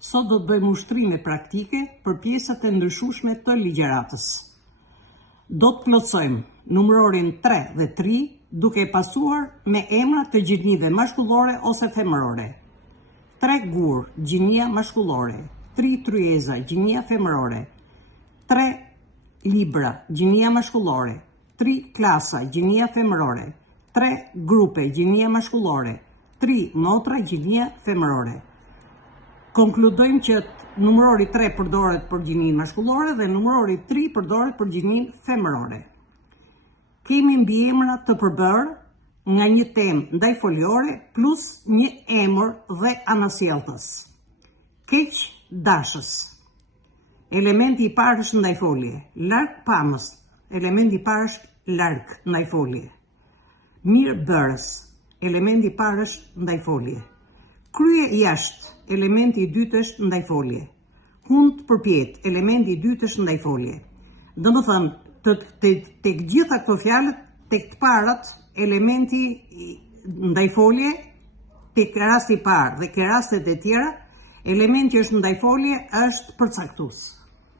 Sot do të bëjmë ushtrime praktike për pjesët e ndryshueshme të ligjëratës. Do të plotësojmë numërorin 3 dhe 3 duke pasuar me emra të gjinive mashkullore ose femërore. 3 gur, gjinia mashkullore, 3 tryeza, gjinia femërore, 3 libra, gjinia mashkullore, 3 klasa, gjinia femërore, 3 grupe, gjinia mashkullore, 3 motra, gjinia femërore. Konkludojmë që numërori 3 përdoret për gjinin mashkullore dhe numërori 3 përdoret për gjinin femërore. Kemi mbiemra të përbërë nga një temë ndajfoliore plus një emër dhe anasjellës. Keq dashës. Elementi i parë është ndajfolje. Larg pamës. Elementi i parë është larg ndajfolje. Mirë bërës. Elementi i parë është ndajfolje. Krye jashtë. Elementi i dytë është ndajfolje. Hund përpjet, elementi i dytë është ndajfolje. Domethënë, tek gjitha këto fjalët, tek të parat, elementi ndajfolje, tek rasti i parë dhe ke rastet e tjera, elementi është ndajfolje është përcaktues.